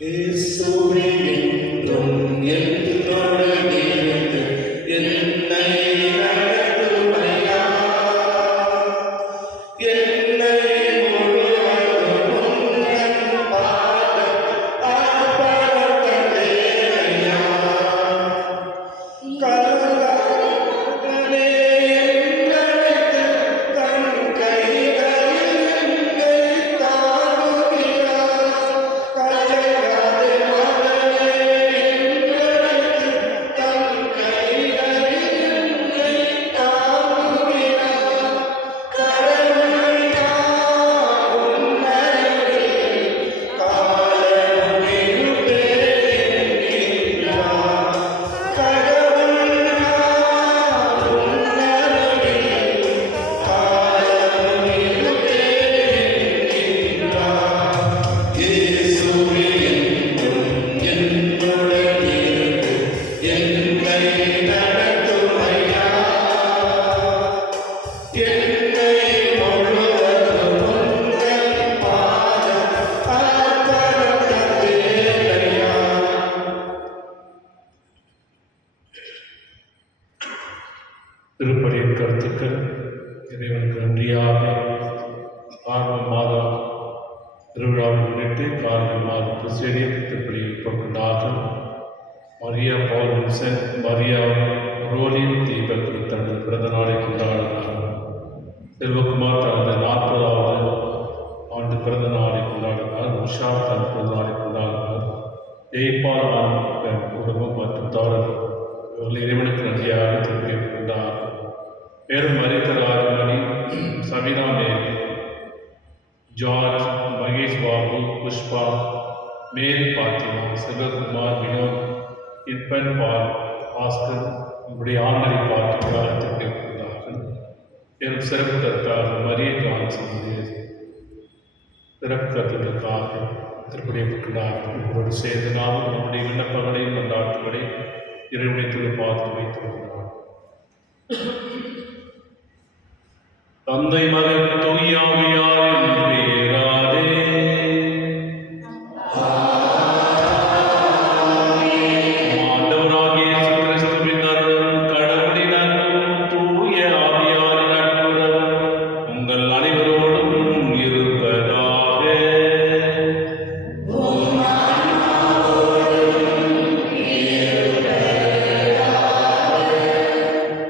இயேசுவே என்றும் என்னுடனிருந்து என்னை நடத்துமையா, என்னை முழுவதும் உந்தன் பாதம் அர்ப்பணித்தேனையா. கலங்காதே என்றழைத்து தன் கைகளில் என்னை தாங்குகிறார். கலங்காதே மகனே என்றழைத்து தன் கைகளில் என்னை தாங்குகிறார். கடவுள் நான் உன்னருகில் காலமும் இருப்பேன் என்கின்றார். கடவுள் நான் உன்னருகில் காலமும் இருப்பேன் என்கின்றார். இயேசுவே என்றும் என்னுடன் இருந்து என்னை நடத்துமையா, என்னை முழுவதும் உந்தன் பாதம் அர்ப்பணித்தேனையா. திருப்பலியின் கருத்துக்கள். இறைவனுக்கு நன்றியாக கார்மல் மாதம் திருவிழாவை முன்னிட்டு கார்மல் மாதம் கிறிஸ்டியன் திருப்பலியை கொண்டார்கள். மரியா பால் வின்சென்ட், மரியா ரோலின் தீபக் தனது பிறந்த நாளை கொண்டாடினார். செல்வகுமார் தனது 40வது ஆண்டு பிறந்த நாளை கொண்டாடினார். உஷா தனது பிறந்த நாளை கொண்டாடினார். ஜெய்பால் குடும்பம் மற்றும் தோழர் இவர்கள் இறைவனுக்கு நன்றியாக திருப்பலியை கொண்டார். மேலும் மரித்தராஜமணி, சவினா மேரி, ஜார்ஜ், மகேஷ் பாபு, புஷ்பா, மேரி பாத்திமா, சிவகுமார், வினோத், இன்பன் பால், பாஸ்கர் இப்படி ஆண்களை பார்த்து காலத்திற்கு கொண்டார்கள். மேலும் சிறப்பு கருத்தாக மரிய கான்சி சிறப்பு கருத்துக்களுக்காக திருப்பலியை கொண்டார்கள். இவரோடு சேர்ந்து நாமும் நம்முடைய விண்ணப்பங்களையும் கொண்டாட்டுகளை இறைவனை திரு பார்த்து வைத்திருக்கிறார். தந்தை மகன் தூயாவியாரின் பெயராலே ஆண்டவராகிய இயேசு கிறிஸ்துவின் அருளும் கடவுளின் அன்பும் தூய ஆவியாரின் நட்புறவும் உங்கள் அனைவரோடும் இருப்பதாக.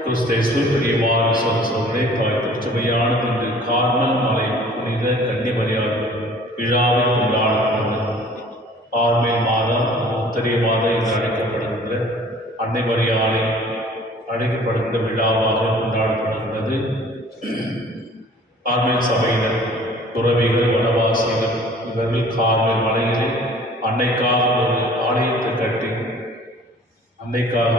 கிறிஸ்தேசு பிரியமான சொல்லை தாய் திருச்சபையானது இன்று கார்மல் மலை புனித கன்னிமரியாதை விழாவை கொண்டாடப்படுகிறது. கார்மேல் மாதம் உத்தரிய மாதம் என்று அழைக்கப்படுகின்ற அன்னை மரியாதை அழைக்கப்படுகின்ற விழாவாக கொண்டாடப்படுகிறது. கார்மேல் சபையினர், துறவிகள், வனவாசிகள் இவர்கள் கார்மேல் மலையிலே அன்னைக்காக ஒரு ஆலயத்தை கட்டி அன்னைக்காக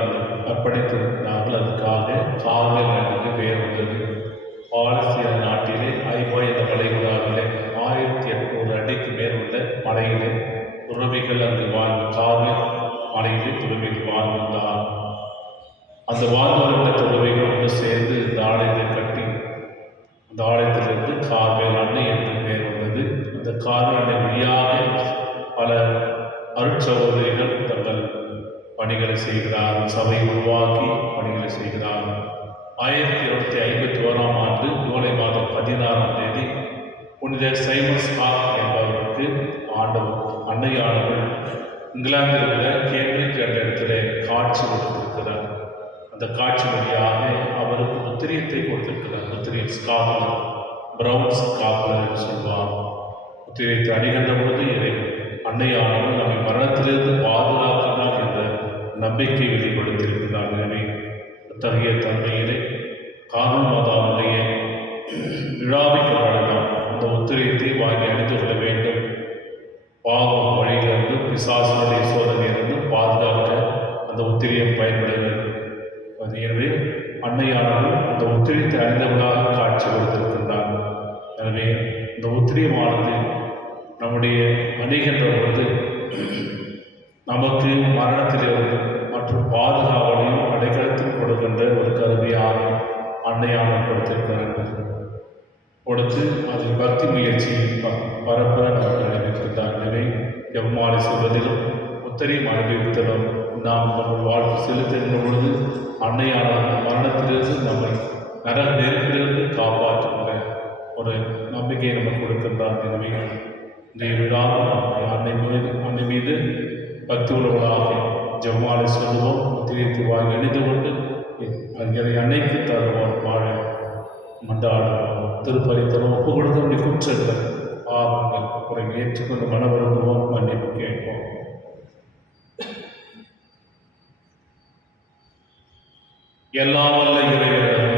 அர்ப்பணித்திருக்கிறார்கள். அதுக்காக கார்மேல் என்று பெயர் வந்தது. பாலஸ்தீன நாட்டிலே ஐபா என்ற வளைகுடாவிலே 1800 அடிக்கு மேல் உள்ள மலையிலே துறவிகள் அங்கு வாழ்ந்து கார்மேல் மலையிலே துறவிகள் வாழ்ந்தார். அந்த வாழ்ந்து வருகின்ற துறவிகள் ஒன்று சேர்ந்து இந்த ஆலயத்தை கட்டி அந்த ஆலயத்திலிருந்து கார்மேல் அன்னை என்று பெயர் வந்தது. அந்த கார்மேல் அன்னை வழியாக பல அருட்சகோதரிகள் தங்கள் பணிகளை செய்கிறார். சபை உருவாக்கி பணிகளை செய்கிறார். 1751 ஆண்டு ஜூலை மாதம் 16ஆம் தேதி புனித சைமன் ஸ்காட் என்பவருக்கு அன்னையானவர்கள் இங்கிலாந்தில் உள்ள கேம்பிரிட்ஜ் என்ற இடத்திலே காட்சி கொடுத்திருக்கிறார். அந்த காட்சி வழியாக அவருக்கு உத்திரியத்தை கொடுத்திருக்கிறார். உத்திரியன் ஸ்காப்லர், பிரவுன் ஸ்காப்லர் என்று சொல்வார். உத்திரியத்தை அணிகின்ற பொழுது அன்னையானவர்கள் நம்மை மரணத்திலிருந்து பாதுகாக்கிறார் என்ற நம்பிக்கை வெளிப்படுத்தியிருக்கிறார். எனவே அத்தகைய தன்மையிலே கார்மல் மாதாவுடைய விழாவை கொண்டாடலாம். அந்த உத்திரியத்தை வாங்கி அணிந்து கொள்ள வேண்டும். பாவம் வழியிலிருந்து, பிசாசுடைய சோதனையிலிருந்து பாதுகாக்க அந்த உத்திரியம் பயன்படுகிறது. எனவே அன்னையானவர்கள் அந்த உத்திரியத்தை அணிந்தவர்களாக காட்சி கொடுத்திருக்கின்றார். எனவே இந்த உத்திரியமானது நம்முடைய அணிகின்ற பொழுது நமக்கு மரணத்திலிருந்து மற்றும் பாதுகாவலையும் அடைக்கலத்தில் கொடுக்கின்ற ஒரு கருவியாக அன்னையானவர் கொடுத்திருக்கிறார்கள். கொடுத்து அதில் பக்தி முயற்சியை பரப்ப நமக்கு நினைத்திருந்தார். எனவே எவ்வாறு சொல்வதிலும் உத்தரையும் அனுபவித்தலும் நாம் நம்ம வாழ்க்கை செலுத்துகின்ற பொழுது அன்னையான மரணத்திலிருந்து நம்மை நரக நெருப்பிலிருந்து காப்பாற்றுகின்ற ஒரு நம்பிக்கையை நமக்கு கொடுக்கின்றார். எனவே இன்றைய விழாவில் அன்னை மீது பக்தி உள்ளவர்களாக ஜெபமாலை சொல்லுவோம். முத்திரைத்து வாங்கி அணிந்து கொண்டு அதை அன்னைக்கு தருவோம் வாழ மன்றாடுவோம். திருப்பரித்தனம் ஒப்பு கொடுக்க வேண்டிய குற்றங்கள் பாவங்கள் குறை ஏற்றுக்கொண்டு மனவருந்துவோம், மன்னிப்பு கேட்போம். எல்லாம் வல்ல இறைவன்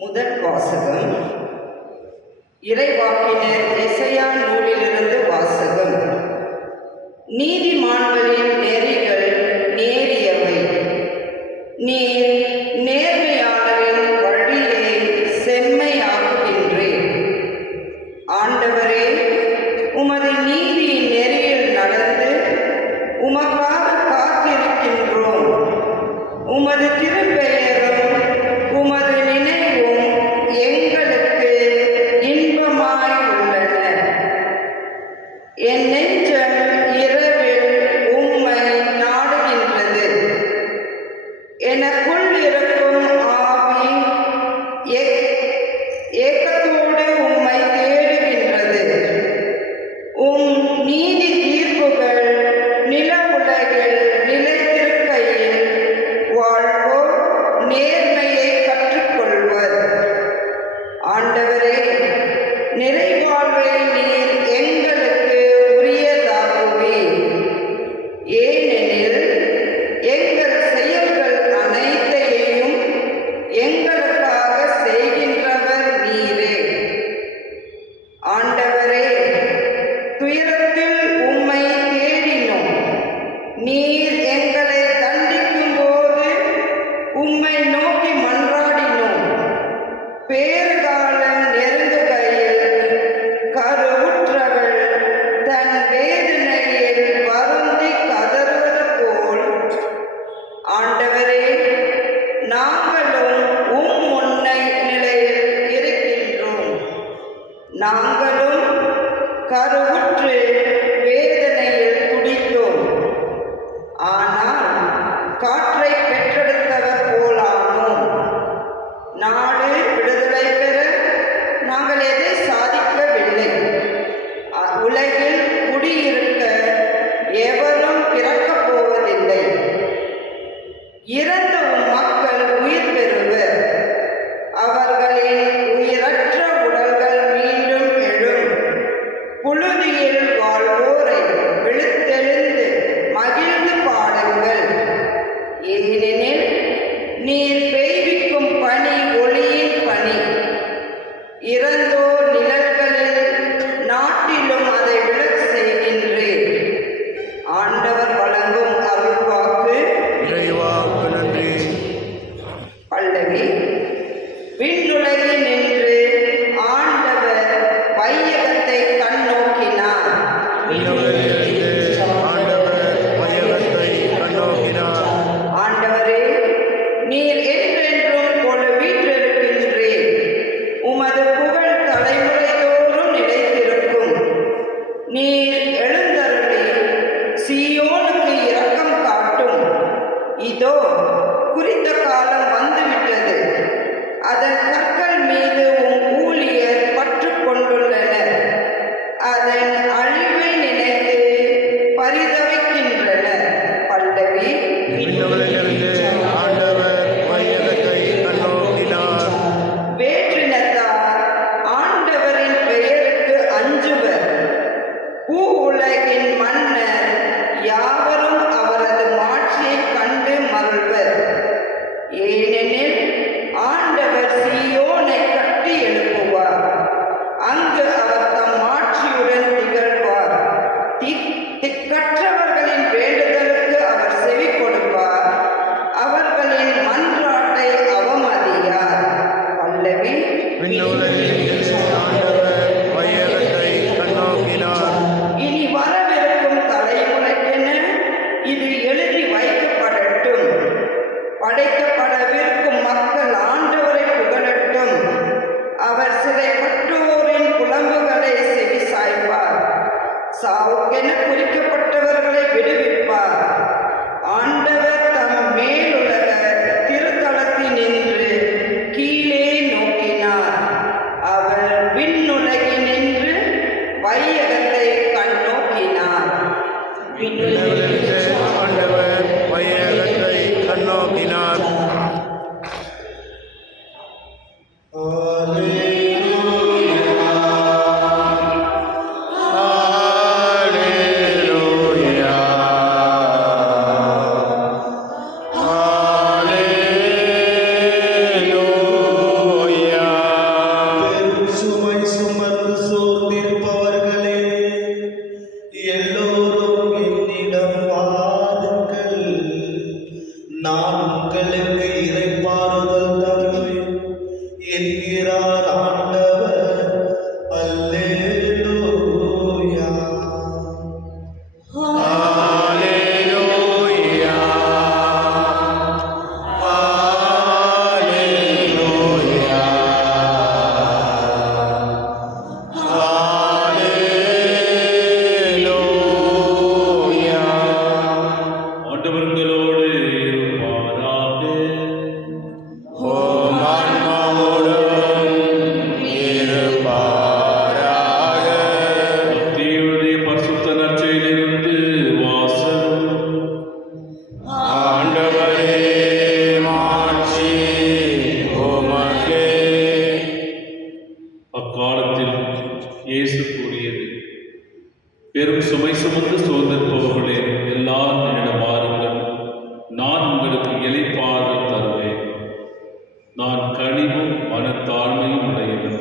முதல் வாசகம் இறைவாக்கினர் எசையா நூலிலிருந்து வாசகம். நீதிமான்களின் நெறிகள் நேரியவை, நீர் நேர்மையாளரின் வழியை செம்மையாக்குகின்றேன். ஆண்டவரே, உமது நீதியின் நெறியில் நடந்து உமக்காக காத்திருக்கின்றோம். உமது திருப்பெயரும் உமது நினைவும் எங்களுக்கு இன்பமாய் உள்ளன. என் நெஞ்சம் இரவில் விண்ணவர்களுக்கு ஆண்டவர் வையகத்தை கண்ணோக்கினார். Alleluia. Alleluia. சுமை சுமந்து சோர்ந்திருப்பவர்களே, எல்லோரும் என்னிடம் வாருங்கள், நான் உங்களுக்கு இளைப்பாறுதல் தருவேன் என்கிறார் ஆண்டவர். அல்லேலூயா. Alleluia. Alleluia. Alleluia. ஆண்டவர்களோடு இருப்பாராக. உம் ஆன்மாவோடும் இருப்பாராக. மத்தேயுடைய பரிசுத்த நற்செய்தியிலிருந்து வாசகம். ஆண்டவரே மாட்சி உமக்கே. அக்காலத்தில் இயேசு கூறியது, பெரும் சுமை சுமந்து சோர்ந்திருப்பவர்களே, எல்லாரும் என்னிடம் வாருங்கள், நான் உங்களுக்கு இளைப்பாறுதல் தருவேன். நான் கனிவும் மனத்தாழ்மையும் உடையவன்.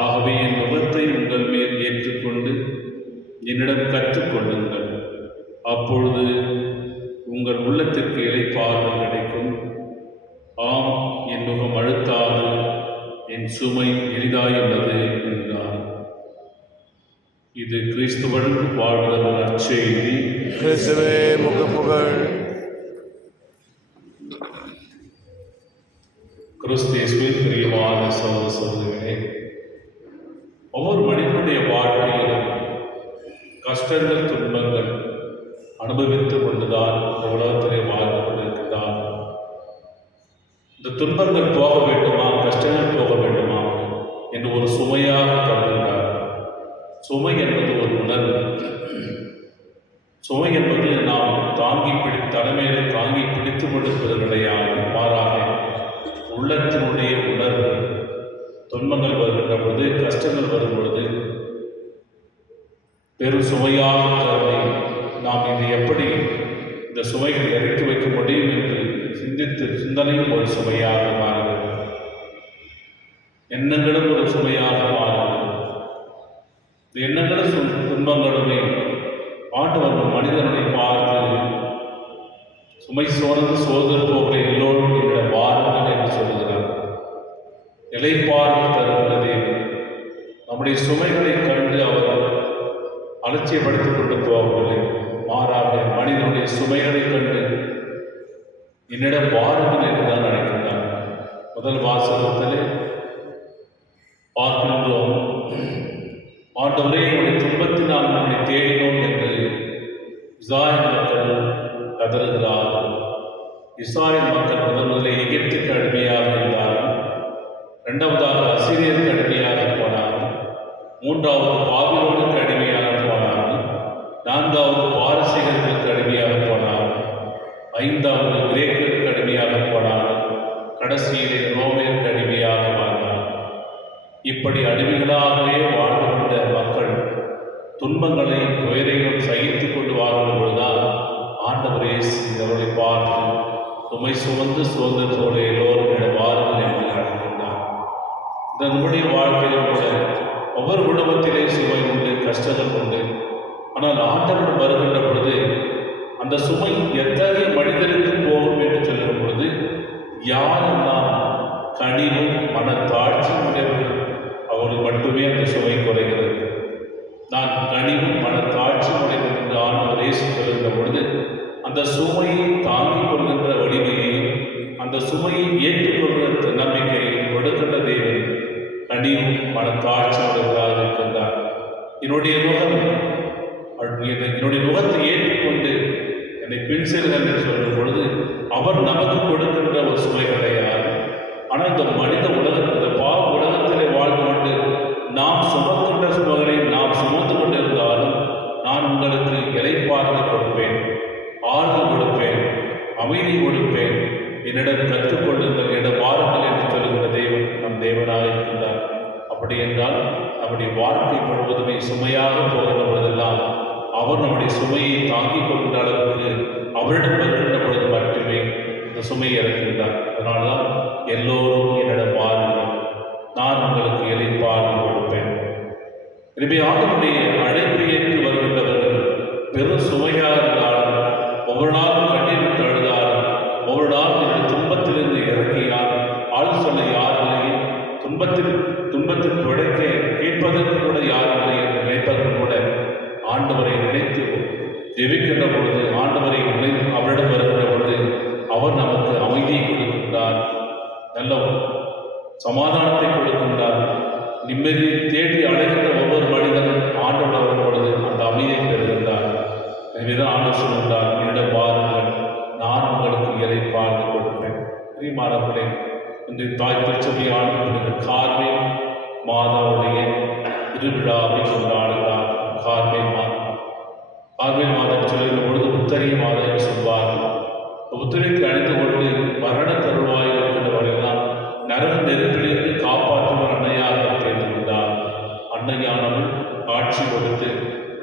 ஆகவே என் முகத்தை உங்கள் மேல் ஏற்றுக்கொண்டு என்னிடம் கற்றுக்கொள்ளுங்கள். அப்பொழுது உங்கள் உள்ளத்திற்கு இளைப்பாறுதல் கிடைக்கும். ஆம், என் முகம் அழுத்தாது, என் சுமை எளிதாயுள்ளது என்றார். இது கிறிஸ்துவன் வாழ்கிற நற்செய்தி. கிறிஸ்துவே முகப்புகழ். கிறிஸ்தேசுவில் பிரியமான சகோதர சகோதரிகளே, ஒவ்வொரு மனிதனுடைய வாழ்க்கையிலும் கஷ்டங்கள் துன்பங்கள் அனுபவித்துக் கொண்டுதான் இந்த உலகத்திலே வாழ்ந்து கொண்டிருக்கிறார். இந்த துன்பங்கள் போக வேண்டுமா, கஷ்டங்கள் போக வேண்டுமா என்று ஒரு சுமையாக கருதுகிறார். சுமை என்பது ஒரு உணர்வு. சுமை என்பது நாம் தலைமையில தாங்கி பிடித்துக் கொண்டிருப்பது கிடையாது. மாறாக உள்ளத்தினுடைய உணர்வு. துன்பங்கள் வருகின்ற பொழுது, கஷ்டங்கள் வரும் பொழுது பெரும் சுமையாக கருதி நாம் இதை எப்படி இந்த சுமைகளை இறக்கி வைக்க முடியும் என்று சிந்தனையும் ஒரு சுமையாக மாறுகிறது. எண்ணங்களும் ஒரு சுமையாக மாறுகிறது. இந்த எண்ணங்களும் துன்பங்களுமே ஆண்டவர் மனிதனை பார்த்து சுமை சோதனை போகிற எல்லோரும் என்னிட வாருங்கள் என்று சொல்லுகிறார். இளைப்பாறுதல் தருகிற தேவன் நம்முடைய சுமைகளை கண்டு அவர் அலட்சியப்படுத்திக் கொண்டு போகவில்லை. மாறாக மனிதனுடைய சுமைகளை கண்டு என்னிடம் வாருங்கள் என்றுதான் நினைக்கின்றார். முதல் வாசகத்திலே பார்க்கின்றோம், ஆண்டவரே என்னுடைய துன்பத்தினால் நம்மை தேடினோம் என்று இஸ்ராயேல் மக்கள் கதறுகிறார்கள். இஸ்ராயேல் மக்கள் முதலில் எகிப்துக்கு அடிமையாக இருந்தார்கள். இரண்டாவதாக அசீரியருக்கு அடிமையாக போனார்கள். மூன்றாவது பாபிலோனுக்கு அடிமையாக போனார்கள். நான்காவது பாரசீகர்களுக்கு அடிமையாக போனார்கள். ஐந்தாவது கிரேக்கருக்கு அடிமையாக போனார்கள். கடைசியிலே ரோமியருக்கு அடிமையாக வாழ்ந்தார்கள். இப்படி அடிமைகளாகவே வாழ்ந்து கொண்ட மக்கள் துன்பங்களை துயரையும் சகித்துக் கொண்டு வாழ்ந்த பொழுதுதான் ஆண்டவரே அவர்களை பார்த்து சுமை சுமந்து சோதனோட எல்லோரும் வாருங்கள் என்று அழைக்கின்றார். இந்த நம்முடைய வாழ்க்கையிலும் கூட ஒவ்வொரு குடும்பத்திலே சுமை உண்டு, கஷ்டங்கள் உண்டு. ஆனால் ஆண்டவர் வருகின்ற பொழுது அந்த சுமை எத்தகைய மனிதருக்கு போகும் என்று சொல்கிற பொழுது யாரெல்லாம் கனிவும் மனத்தாட்சி உடையவர்கள் அவர்கள் மட்டுமே அந்த சுமை குறைகிறது. நான் கனிவும் மனத்தாட்சி உடையவர் என்று ஆண்டவர் இயேசு சொல்கின்ற பொழுது அந்த சுமையை தாங்கிக் கொள்கின்ற வலிமையையும் அந்த சுமையை ஏற்றுக்கொள்கிற நம்பிக்கையையும் கொடுக்கின்ற தேவன் கனிவும் மனத்தாட்சி உடையவராக இருக்கின்றார். என்னுடைய முகத்தை ஏற்றுக்கொண்டு என்னை பின் செல்கள் என்று சொல்லும் பொழுது அவர் நமக்கு கொடுக்கின்ற ஒரு சுமை கிடையாது. ஆனால் இந்த மனித உலகத்தில், இந்த பாவ உலகத்திலே வாழ்ந்து கொண்டு நாம் சுமக்கின்ற சுமைகளை நாம் சுமந்து கொண்டிருந்தாலும் நான் உங்களுக்கு இளைப்பாறுதல் என்னிடம் கற்றுக்கொள்ளுங்கள், என்னிடம் வாருங்கள் என்று சொல்லுகிற தேவன் நம் தேவனாக இருக்கின்றார். அப்படி என்றால் நம்முடைய வாழ்க்கை முழுவதுமே சுமையாக போகின்ற பொழுதெல்லாம் அவர் நம்முடைய சுமையை தாங்கிக் கொள்கின்ற அளவுக்கு அவரிடம் வருகின்ற பொழுது மட்டுமே இந்த சுமையை இறக்கின்றார். அதனால்தான் எல்லோரும் என்னிடம் வாருங்கள், நான் உங்களுக்கு இளைப்பாறுதல் கொடுப்பேன். எனவே ஆண்டவருடைய அழைப்பை ஏற்று வருகின்றவர்கள் வெறும் சுமையாக இருந்தாலும், ஒவ்வொரு நாளும் கண்ணீர் விட்டு அழுதாலும், ஒவ்வொரு நாளும் இந்த துன்பத்திலிருந்து இறங்கியால் ஆள் சொல்ல யார் இல்லை, துன்பத்திற்கு உடைக்க கேட்பதற்கு கூட யார் இல்லை என்று நினைப்பதற்கு கூட ஆண்டவரை நினைத்து ஜெபிக்கின்ற பொழுது, ஆண்டவரை அவரிடம் வருகின்ற பொழுது அவர் நமக்கு அமைதியை கொடுக்கின்றார், நல்ல சமாதானத்தை கொடுக்கின்றார். நிம்மதியை தேடி அழைக்கின்ற ஒவ்வொரு மனிதனும் ஆண்டவர் வரும் பொழுது அந்த அமைதியை பெறுகின்றார். எனவேதான் ஆண்டவர் சொல்கின்றார், என்னிடம் வாருங்கள், நான் உங்களுக்கு இளைப்பாறுதல் கொடுப்பேன். பிரியமானவர்களே, இன்று தாய் திருச்சபையான கார்மேல் மாதாவுடைய திருவிழாவை கொண்டாடுகிறார். கார்மேல் மாதம் சொல்லுகிற பொழுது உத்தரிய மாதம் என்று சொல்வார்கள். உத்தரைக்கு அணிந்து கொண்டு மரண தருவாயில் இருக்கின்றவர்களெல்லாம் நரக நெருப்பிலிருந்து காப்பாற்றுவர் அன்னையாக தேர்ந்தெடுத்தார். அன்னையானவள் காட்சி கொடுத்து,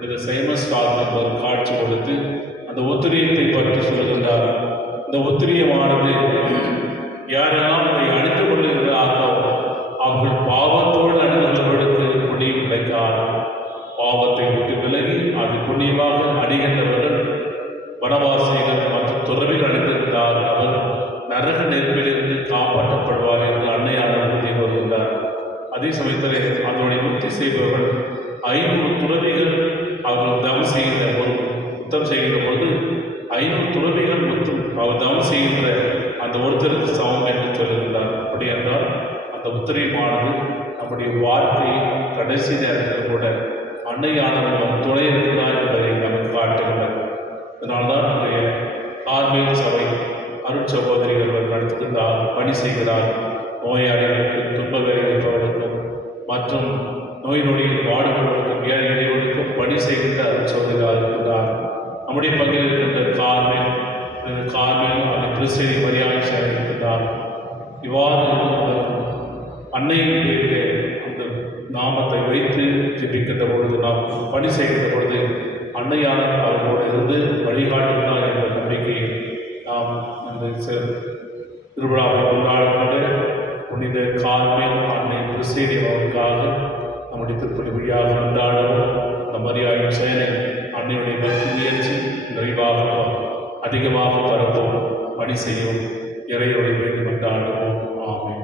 இந்த சைமஸ் கார்மேல் காட்சி கொடுத்து அந்த உத்திரியத்தை பற்றி சொல்கின்றார். இந்த உத்திரியமானது யாரெல்லாம் அதை அணிந்து கொள்ளுகிறார்களோ அவர்கள் பாவத்தோடு அணிந்தவர்களுக்கு புண்ணியம் கிடைக்காது. பாவத்தை விட்டு விலகி அது புண்ணியமாக அணிகின்றவர்கள் வனவாசிகள் மற்றும் துறவிகள் அணிந்திருந்தார். அவர் நரக நெருப்பிலிருந்து காப்பாற்றப்படுவார் என்று அன்னையானவர் உறுதி வருகின்றார். அதே சமயத்தில் அதனுடைய முக்தி செய்பவர்கள் 500 துறவிகள் அவர்கள் தவம் செய்கின்ற முத்தம் செய்கின்ற பொழுது 500 துறவிகள் அவர் தவம் செய்கின்ற அந்த ஒருத்தருக்கு சமம் என்று சொல்லுகின்றார். அப்படி என்றால் அந்த உத்திரியமானது நம்முடைய வாழ்க்கை கடைசி நேரத்தில் கூட அன்னையானவர் நம் துணை இருக்கிறார் என்பதை நமக்கு காட்டுகின்றார். இதனால்தான் நம்முடைய கார்மேல் சபை அருட்சகோதரிகள் நடத்துகின்றார், பணி செய்கிறார். நோயாளிகளுக்கு, துன்பங்களை இருப்பவர்களுக்கும் மற்றும் நோய் நொடியில் வாடுபவர்களுக்கும் ஏழை எளியவர்களுக்கும் பணி செய்கின்ற அருட்சகோதரிகளாக இருக்கின்றார். நம்முடைய பகுதியில் இருக்கின்ற கார்மேல் அந்த கிறிஸ்தேரி மரியாதை இருக்கின்றார். இவ்வாறு அன்னையினுடைய அந்த நாமத்தை வைத்து ஜெபிக்கின்ற பொழுது, நாம் பணி செய்கின்ற பொழுது அன்னையான அவர்களோடு இருந்து வழிகாட்டுகிறார் என்ற நம்பிக்கையை நாம் இந்த திருவிழாவை கொண்டாடுகின்ற புனித கார்மேல் அன்னை கிறிஸ்தேரி அவர்களுக்காக நம்முடைய திருப்பணி வழியாக கொண்டாடுவோம். அந்த மரியாதை செயலை அன்னையுடைய பக்தி முயற்சி நிறைவாக அதிகமாக பரப்போம், பணி செய்யும் இறைவனை வேண்டும் என்றாடுவோம். ஆமென்.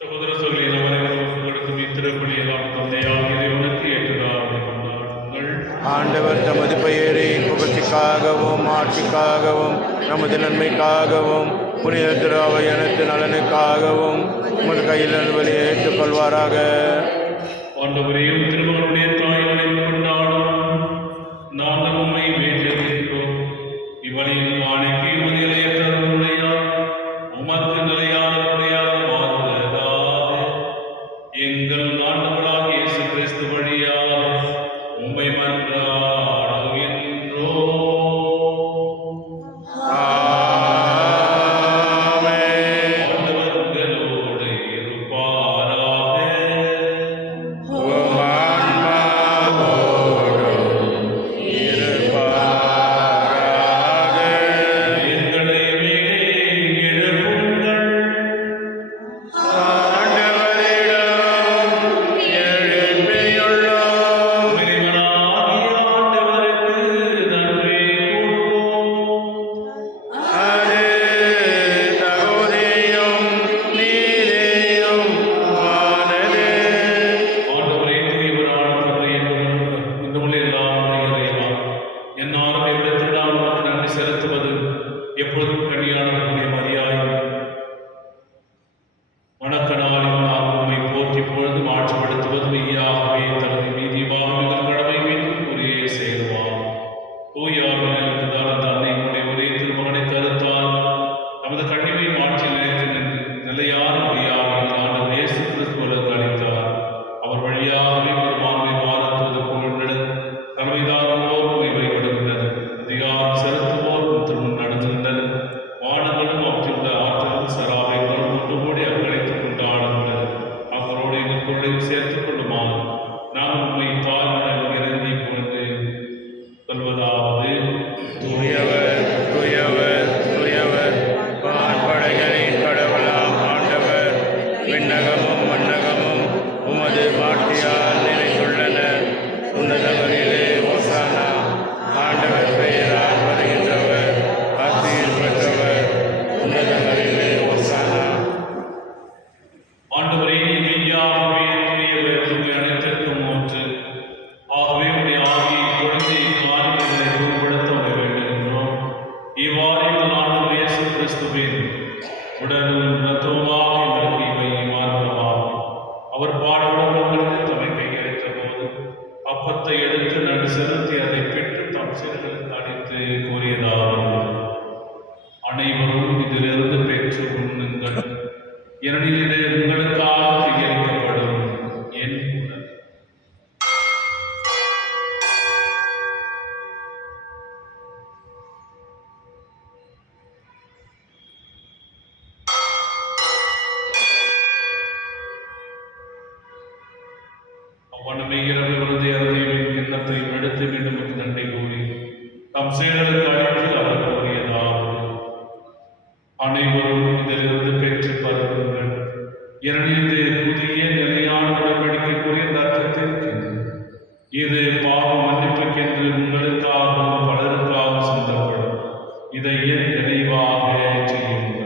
சகோதர சகோதரிகளே, உங்களுக்கு இத்திருப்பலியெல்லாம் தந்தையாக இறைவனுக்கு ஏற்றதாக கொண்டாடுங்கள். ஆண்டவர் தமது பெயரின் புகழ்ச்சிக்காகவும் ஆட்சிக்காகவும் நமது நன்மைக்காகவும் புனித திரு அனைத்து நலனுக்காகவும் உமது கையில் நல்வழி ஏற்றுக்கொள்வாராக. ஆண்டவரையும் திருமகனுடைய தாய்களை கொண்டாடும் நாங்கள் உம்மை வேண்டுகின்றோம். இவளின் ஆணைக்கு முதலே தருணையால் உமக்கு நிலையான முறையாக மாறுவதாக எங்கள் ஆண்டவராகிய இயேசு கிறிஸ்து வழியாக உம்மை மன்றாடுகின்றோம். ஆமென். ஆண்டவர் உங்களோடு இருப்பாராக. உம் ஆன்மாவோடும் இருப்பாராக. எங்களை மேலே எழுப்புங்கள். ஆண்டவரிடம் எழுப்பியுள்ளோம். இறைவனாகிய ஆண்டவருக்கு நன்றி கூறுவோம். அது தகுதியும் நீதியும் ஆனது. ஆண்டவரே, தூயவரான தந்தை என்பவர் இந்த உலகில் எல்லாம் இறைவா, என்னாலும் எவ்விடத்திலும் உமக்கு நன்றி செலுத்துவது எப்பொழுதும் கனியான புனித மரியாதை வணக்கனாலும் நாம் உம்மை போற்றி பொழுதும் ஆட்சிப்படுத்துவது மெய்யாகவே தனது நீதியாக எங்கள் கடமை மீண்டும் ஒரே செய்வார். தூயாவின் அந்த அன்னையினுடைய ஒரே திருமகனை கருத்தால் நமது கண்ணிமை மாற்றி நிலைத்து நின்று நிலையான முடியாக ஆண்டவர் இயேசு கிறிஸ்து உலகு அளித்தார். அவர் வழியாகவே பெருமான்மை மாறுவது கொண்டு தலைமைதாரோர் வழிபடுகின்றனர். அதிகாரம் செலுத்துவோர் திருமணம் நடத்துகின்றனர். வானங்களும் அவற்றில் உள்ள ஆற்றலும் சராவைகளும் ஒன்று கூடி அக்களித்துக் கொண்டாடுகின்றனர். அவரோடு எங்கள் குரலையும் சேர்த்துக் கொள்ளுமாறு நாம் உண்மை தாழ்வுடன் இறங்கி கொண்டு சொல்வதாவது: தூயவர் தூயவர் தூயவர் வான்படைகளின் கடவுளாம் ஆண்டவர். விண்ணகமும் மண்ணகமும் உமது மாட்சியால் நிறைந்துள்ளன. உன்னதங்களிலே ஓசானா. ஆண்டவர் பெயரால் வருகின்றவர் ஆசீர் பெற்றவர். உன்னதங்களிலே ஓசானா. ஆண்டவரே, மெய்யாகவே தூயவர், உம்மை அனைத்திற்கும் ஊற்று. ஆகவே உம்முடைய ஆவியை பொழிந்து இக்காரியங்களை உருப்படுத்த உம்மை வேண்டுகின்றோம். இவ்வாறு எங்கள் ஆண்டவர் இயேசு கிறிஸ்துவின் உடலும் இரத்தமுமாக எங்களுக்கு இவை மாறுபடமாகும். அவர் பாடுபடுவதற்கு தம்மை கையளித்த போது அப்பத்தை எடுத்து நன்றி செலுத்தி அதை பெற்று தம் சீடர்களுக்கு அளித்து கூறியதாவது: அனைவரும் இதிலிருந்து பெற்று உண்ணுங்கள். ஏனெனில் இது உங்களுக்காக கையளிக்கப்படும் என் உடல். அவ்வண்ணமே இரவு விருதை அருந்தியவின் கிண்ணத்தை எடுத்து மீண்டும் நன்றி கூறி தம் சீடர்களுக்கு அழைத்து அவர் கூறியதாவது: அனைவரும் இதிலிருந்து பெற்று பருகுங்கள். ஏனெனில் இது புதிய நிலையான உடன்படிக்கைக்குரிய ரத்தத்திற்கு. இது பாவ மன்னிப்புக்கென்று உங்களுக்காகவும் பலருக்காகவும் சிந்தப்படும். இதை என் நினைவாக செய்யுங்கள்.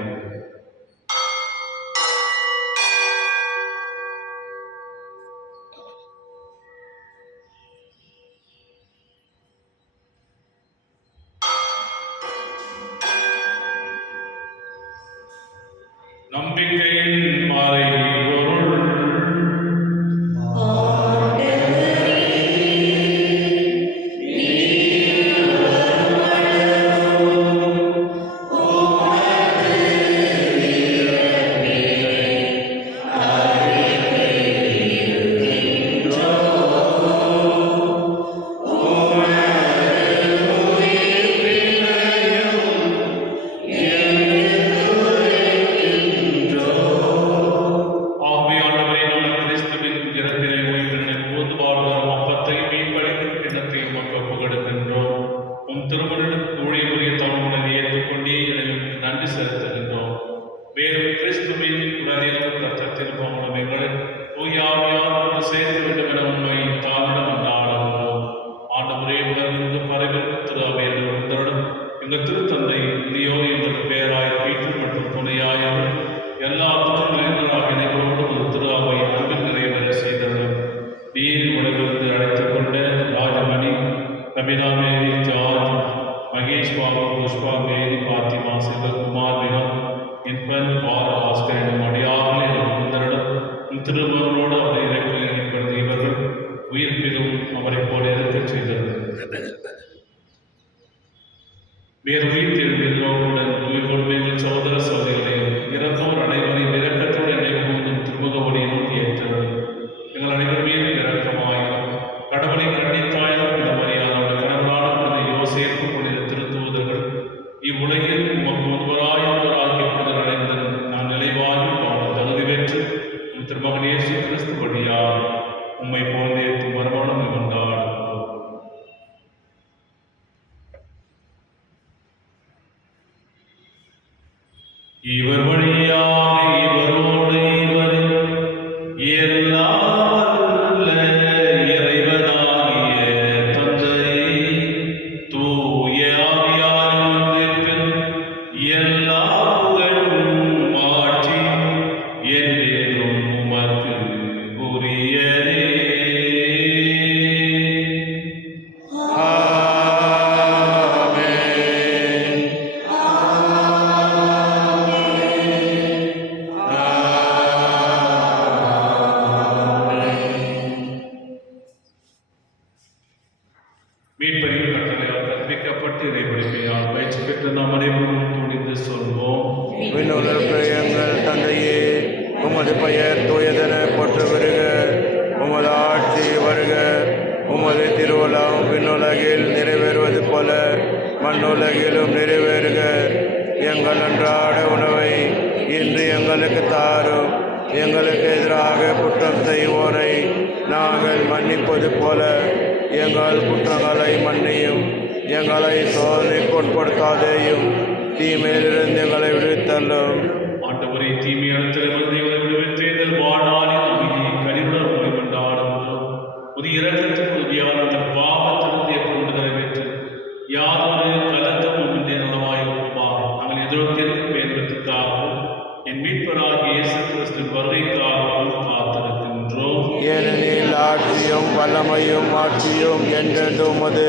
நம்பிக்கையின் மறைபொருள். ஆவியானவரே, நாங்கள் கிறிஸ்துவின் இரத்தினை உயிரினை போது வாழ்வரும் அப்பத்தையும் மீன்பளிக்கும் கிண்ணத்தையும் உமக்கு ஒப்புக்கொடுக்கின்றோம். உம் திருமணத்துக்கு ஊழியமுறைய தமிழ் ஏற்றுக்கொண்டே எனவே நன்றி செலுத்துகின்றோம். மேலும் கிறிஸ்துவின் உடலிலும் ரத்தத்திலும் மூலம் எங்களை தூயாவியார் ஒன்று சேர்த்து வேண்டும் என உண்மை தாழ்நிலம் என்றாடுகிறோம். ஆண்டவரே, உலகிற்கு பரவிற்கு திரு அவையுடன் எங்கள் திருத்தந்தை லியோ, எங்கள் பேராயர் பீட்டர் மற்றும் துணையாயர் எல்லா திருநிலைகளாக இணைகளோடு ஒரு திரு அவை அன்பில் நிறைவேற செய்தவர். நீர் உலகிலிருந்து அழைத்துக் கொண்ட ராஜமணி வேறு உயிர் எழுதியவர்களுடன் தூய்கொள்மை சகோதர சகோதரிகளையும் இறந்தோர் அனைவரையும் இரக்கத்தோடு நினைவுகூர்ந்தும் திருமுக ஒளியை நோக்கி ஏற்றவர் எங்கள் அனைவர் மீது இரக்கமாயிரும். கடவுளை கண்டித்தாயிரும் இந்த மரியாதையோட கடவுளான குழந்தை யோசேப்பு புனித திருத்துவதர்கள் இவ்வுலகில் உமக்கு ஒருவராகியப்படுதல் அடைந்து நான் நிலைவாழ்வில் வாழ தகுதி பெற்று உம் திருமகன் இயேசு கிறிஸ்து வழியார் உம்மை போன்றேற்று மறுமணம் கொண்டாடும். இவர் வழியாக இவரோடு இவரில் எல்லாம் வல்ல இறைவனாகிய தந்தை தூய ஆவியாரின் ஒன்றிப்பில் எல்லா புகழும் ஆட்சியும் என்றென்றும் உமக்கு உரியதே. மீட்பரின் கட்டளையால் கற்பிக்கப்பட்டு இறைவழிமையால் பயிற்சி பெற்ற நாம் அனைவரும் துணிந்து சொல்வோம். விண்ணுலக எங்கள் தந்தையே, உமது பெயர் தூயதென போற்று வருக. உமது ஆட்சி வருக. உமது திருவுளம் விண்ணுலகில் நிறைவேறுவது போல மண்ணுலகிலும் நிறைவேறுக. எங்கள் அன்றாட உணவை இன்று எங்களுக்கு தாரும். எங்களுக்கு எதிராக குற்றம் செய்வோரை நாங்கள் மன்னிப்பது போல எங்கள் குற்றங்களை மன்னியும். எங்களை சோதனைக்கு உட்படுத்தாதேயும், தீமையிலிருந்து எங்களை விடுவித்தள்ளும். ஆண்டவரை தீமையான திறமதை விடுவித்து எங்கள் வாழ்நாளில் அமைதியை கனிவுடன் உங்களை கொண்டாடுகின்றோம். புதிய இரக்கத்துக்கு உதவியான அந்த பாவத்திலிருந்து ஏற்படுவதை பெற்று யாதொரு கலக்கமும் இன்றி நலமாயிருக்குமாறு நாங்கள் எதிர்த்திருக்கும் பேரத்திற்காகவும் என் மீட்பராகிய இயேசு கிறிஸ்துவின் வருகைக்காகவும் காத்திருக்கின்றோம். ஏனெனில் ஆட்சியும் வல்லமையும் ஆட்சியும் என்றென்றும் உமது.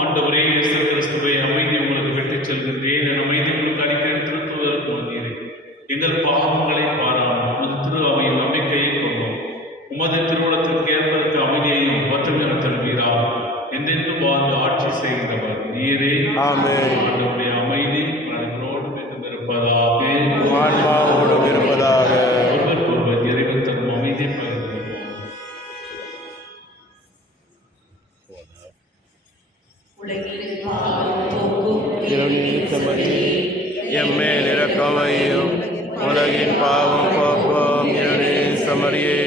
ஆண்டவரே இயேசு கிறிஸ்துவை அமைதி உங்களுக்கு விட்டுச் செல்கின்றேன். என் அமைதி உங்களுக்கு அடிக்கடி திருத்துவதற்கு வந்தீரே. எங்கள் பாவங்களை பாராமல் உமது திரு அவையில் நம்பிக்கையை கொண்டோம். உமது திருவுளத்திற்கு ஏற்பதற்கு அமைதியையும் பத்திரம் தருவீராக. என்றென்றும் வாழ்ந்து ஆட்சி செய்கிறவர் நீரே. ஆமென். ஆண்டவருடைய அமைதி அனைவரோடும் என்றும் இருப்பதாக. ஆன்மாவோடும் இருப்பதாக. ஒருவருக்கொருவர் இறைவன் தரும் அமைதியை பகிர்ந்து எம்மேல் இரக்கமையும் உலகின் பாவம் போக்கும் இருளின் சமரியே.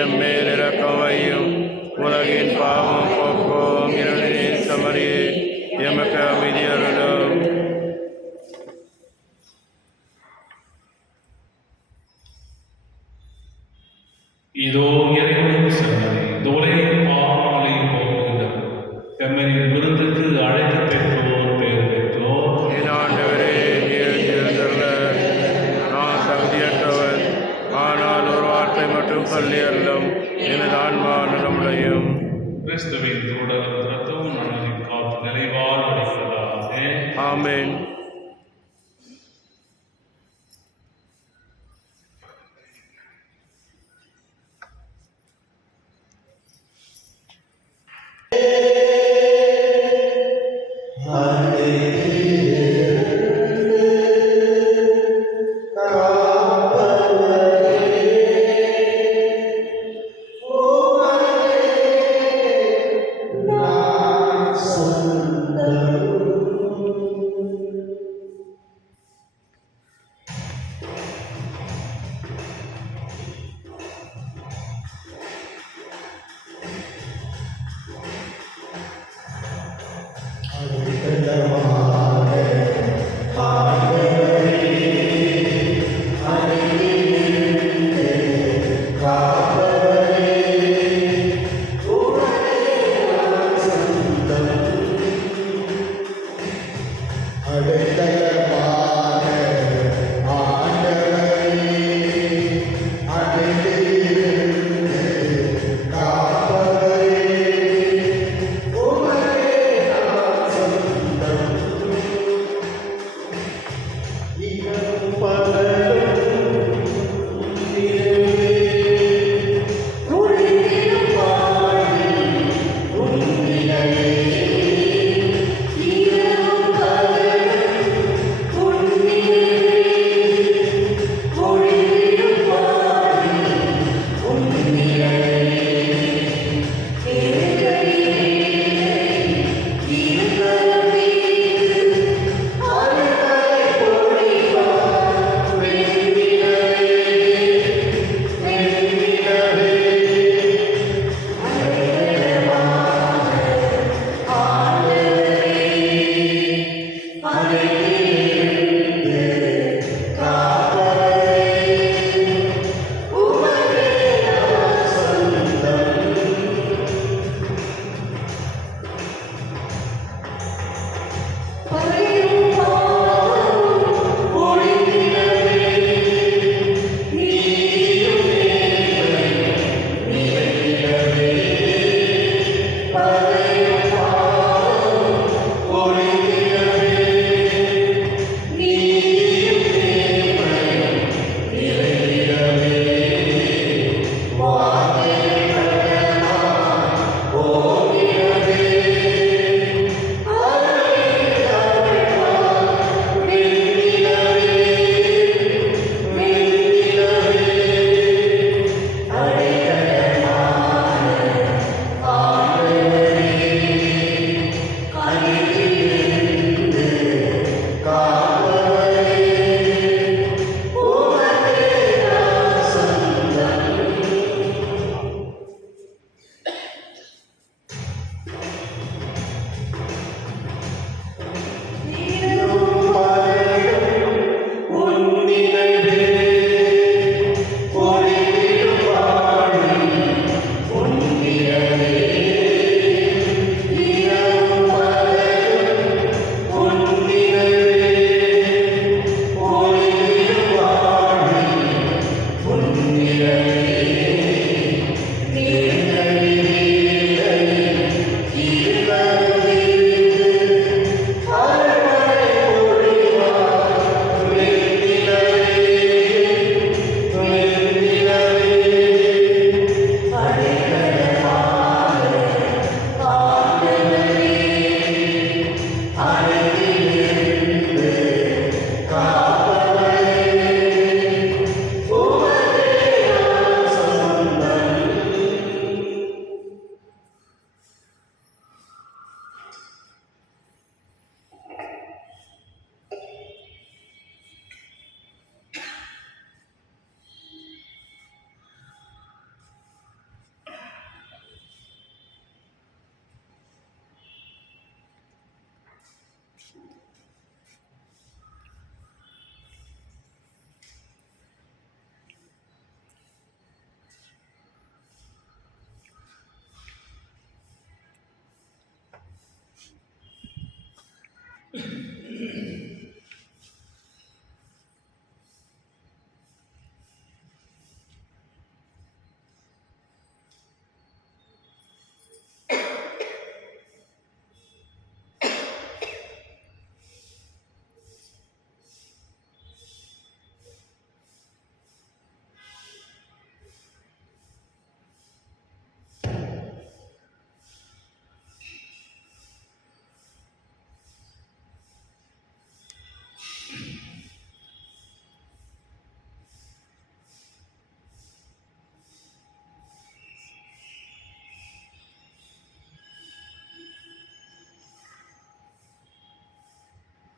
எம்மேல் இரக்கமையும் உலகின் பாவம் போக்கும் இருளின் சமரியே. எமக்கு அமைதி அருளும். இதோ இறைவனின் சன்னதி உலகின் பாவங்களை போக்குகின்றது. எம்மரின் விருந்துக்கு அழைக்க பெற்றோர் பெயர் பெற்றோர். என் ஆண்டவரே, நீர் எழுந்தருள நான் தகுதியற்றவன். ஆனால் ஒரு வார்த்தை மட்டும் சொல்லி அருளும், எனது ஆன்மா நலமுடையும். கிறிஸ்துவின் தொடரும் ரத்தமும் நலனின் காத்து நிலைவாழ் அடைகிறதாக. ஆமென்.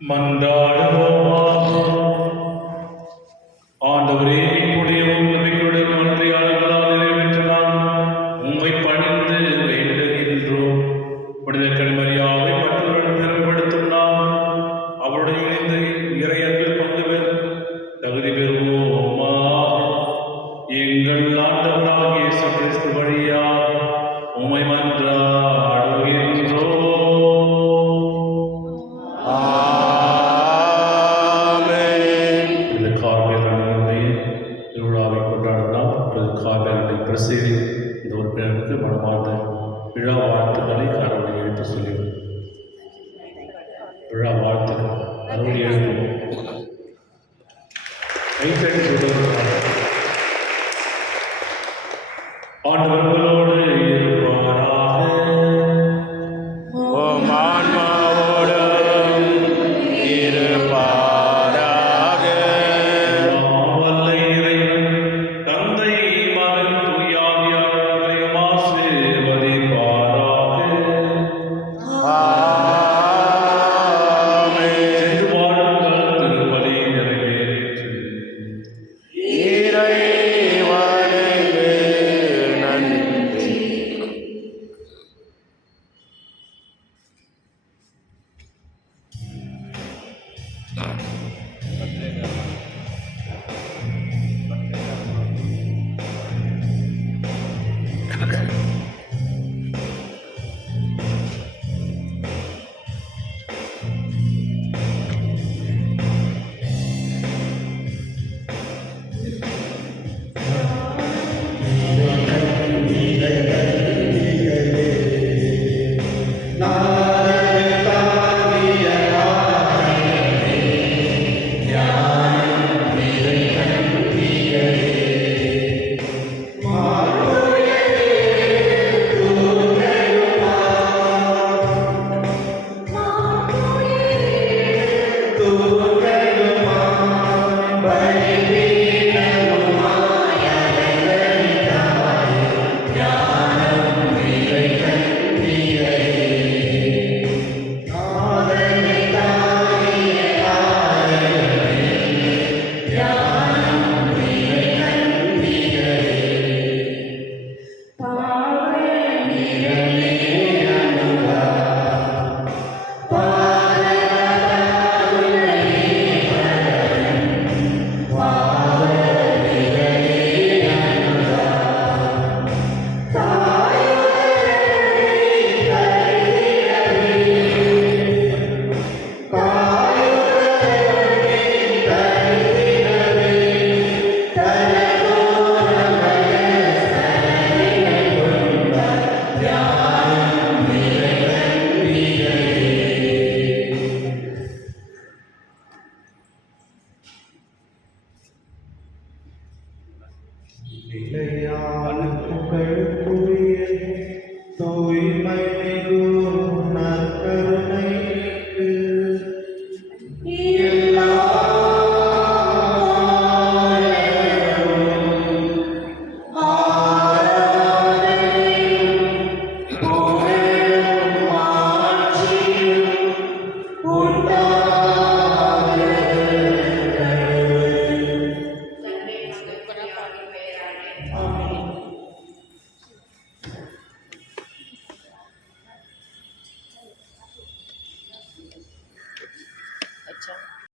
மன்றாடுவோமாக. ஆண்டவரே, இப்படிய நம்பிக்கையுடன் மன்றியாளர்களால் நிறைவேற்ற நாம் உம்மை பணிந்து வேண்டுகின்றோம். புனித கன்மரியாவை மற்றவர்களுடன் பெருமைப்படுத்தும் நாம் அவருடைய இணைந்து இறையன்பில் பங்கு பெற தகுதி பெறுவோமாக. எங்கள் ஆண்டவராகிய இயேசு கிறிஸ்து வழியாக உம்மை மன்றாடுகின்றோம். ஆமென். இந்த கார்மேலுடைய திருவிழாவை கொண்டாடலாம். கார்மேலுடைய பிரசித்தி இந்த உறுப்பினருக்கு மனமார்ந்த விழா வாழ்த்துக்களை கடவுளை எடுத்து சொல்லிடுவோம். விழா வாழ்த்துக்கள் அறுவடை எழுதுவோம். கைத்தட்டி சொல்லுகிறார். ஆண்டவர்களோடு இருப்பாராக. உம் ஆன்மாவோடும் இருப்பாராக. எல்லாம் வல்ல இறைவன், தந்தை, மகன், தூய ஆவியானவரையும் ஆசீர்வதிப்பாராக. ஆமென். சென்று வாழுங்கள், திருப்பலி நிறைவேறிற்று. இறைவனுக்கு நன்றி.